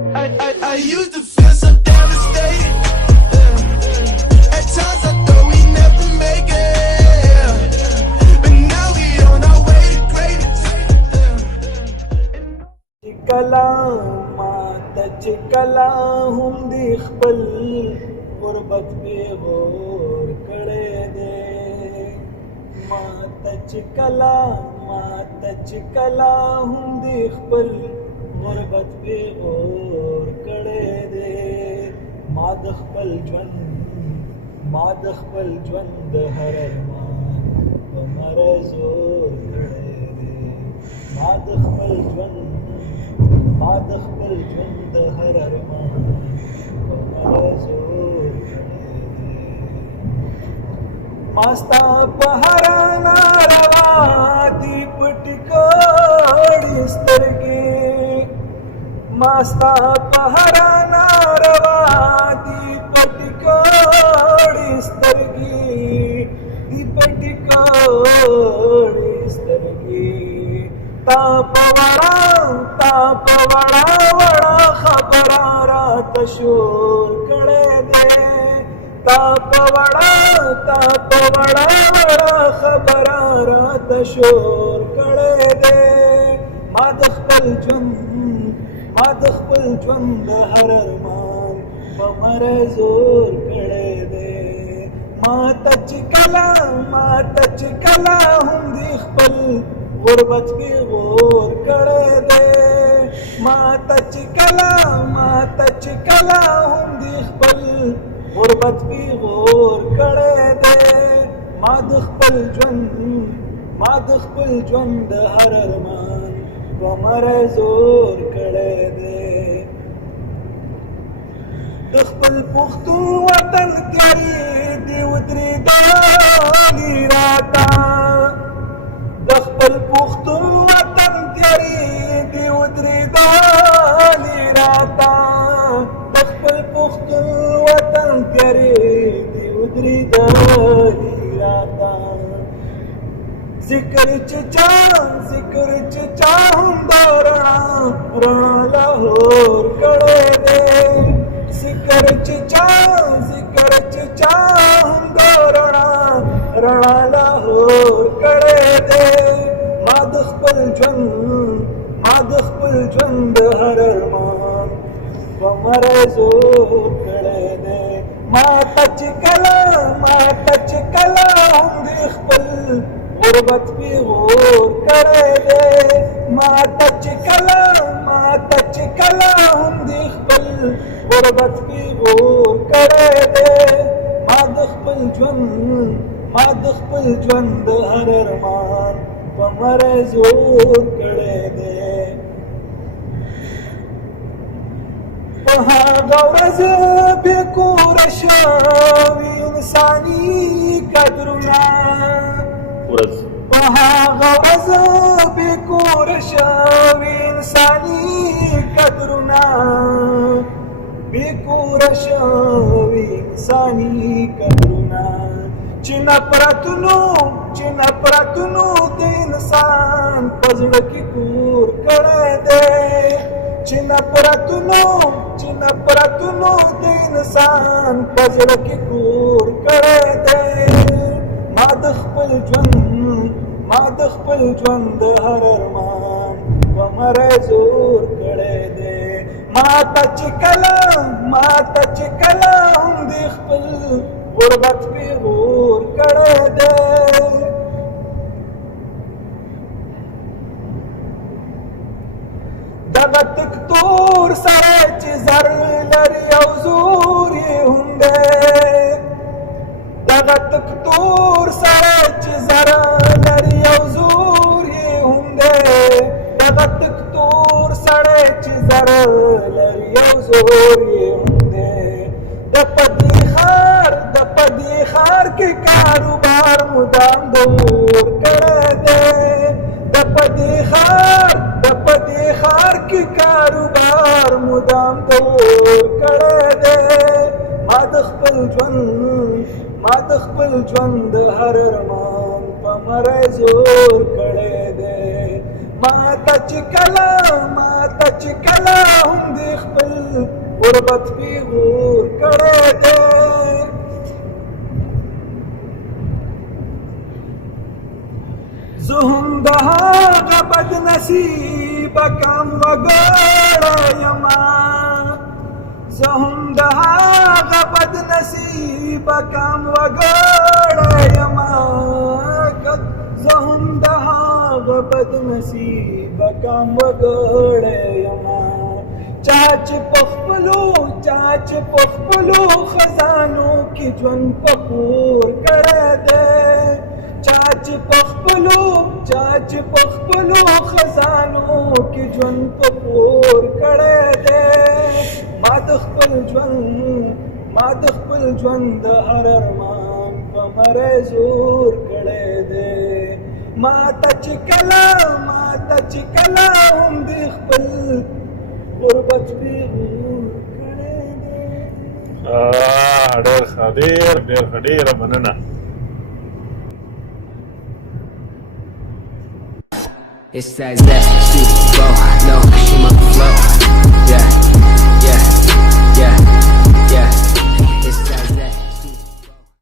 I used to feel so devastated. At times I thought we never make it, but now we on our way to greatness. चिकला हम दिखबल गुरबत पे गौर करे दे मात चिकला हम दिखबल गुरबत पे गौर करे दे मादखबल ज्वंद हर अरमान कमर जोर करे दे मादखबल ज्वंद हर अरमान कमर जोर करे दे मास्ता पहरा नारवा दीप टिकोड़ी स्तरगे मास्ता पहरा नारवा दीप टिकोड़ी स्तरगी तापवड़ा वड़ा खबरा रात शोर करे दे तापवड़ा वड़ा खबरा रात शोर करे दे मादखबल ज्वंद हर अरमान बमर जोर करे दे माता चिकला हम दिखबल गुरबत की गौर करे दे माता चिकला हम दिखबल गुरबत की गौर करे दे मादखबल ज्वंद हर अरमान कमर जोर करे दे दखबल पुख्तू वतन तेरी दिवद्री दाली राता दखबल पुख्तू वतन तेरी दिवद्री दाली राता दखबल पुख्तू वतन तेरी दिवद्री दाली राता जिक्र चचा हम दौड़ना रणा लाहौर करे दे जिक्र चचा हम दौड़ना रणा लाहौर करे दे मादखबल ज्वंद हर अरमान कमर जोर करे दे माता चिकला हम दिखबल गुरबत पे गौर करे दे माता चिकला हम दिखबल गुरबत पे गौर करे दे मादखबल ज्वंद हर अरमान कमर जोर करे दे वहाँ गौरज बेकोरशावी इंसानी कदरुना वहाँ गौरज बेकोरशावी इंसानी कदरुना बेकोरशावी इंसानी कदरुना चिन्ह दे इंसान पजड़ की कूर करे दे चिन्ह दे इंसान पजड़ की कूर करे दे मादखबल ज्वंद हर अरमान कमर जोर करे दे माता चिकला हम दिखबल गुरबत पे गौर करे दे दगतक तोर सरेच जर लरी अवजूरी हुंदे दगतक तोर सरेच जर लरी अवजूरी हुंदे दगतक तोर सरेच जर लरी अवजूरी हुंदे दपदी खार के कारोबार मुदाम दूर करे दे दपदी खार के कारोबार मुदाम दूर करे दे मादखबल ज्वंद हर अरमान कमर जोर करे दे माता चिकला हम दिखबल غربت پی غور کړی دی. زه هم د هغه بد نصیبه کم وګړی یمه، زه هم د هغه بد نصیبه کم وګړی یمه، زه هم د هغه بد نصیبه کم وګړی یمه. چا چې په خپلو خزانو کې ژوند په کور کړی دی، چا چې په خپلو خزانو کې ژوند په کور کړی دی. ما د خپل ژوند د هر ارمان په مری زور کړی دی. ما ته چې کله هم د خپل غربت پیغور کړی دی. ډېره مننه. It's that left to go, no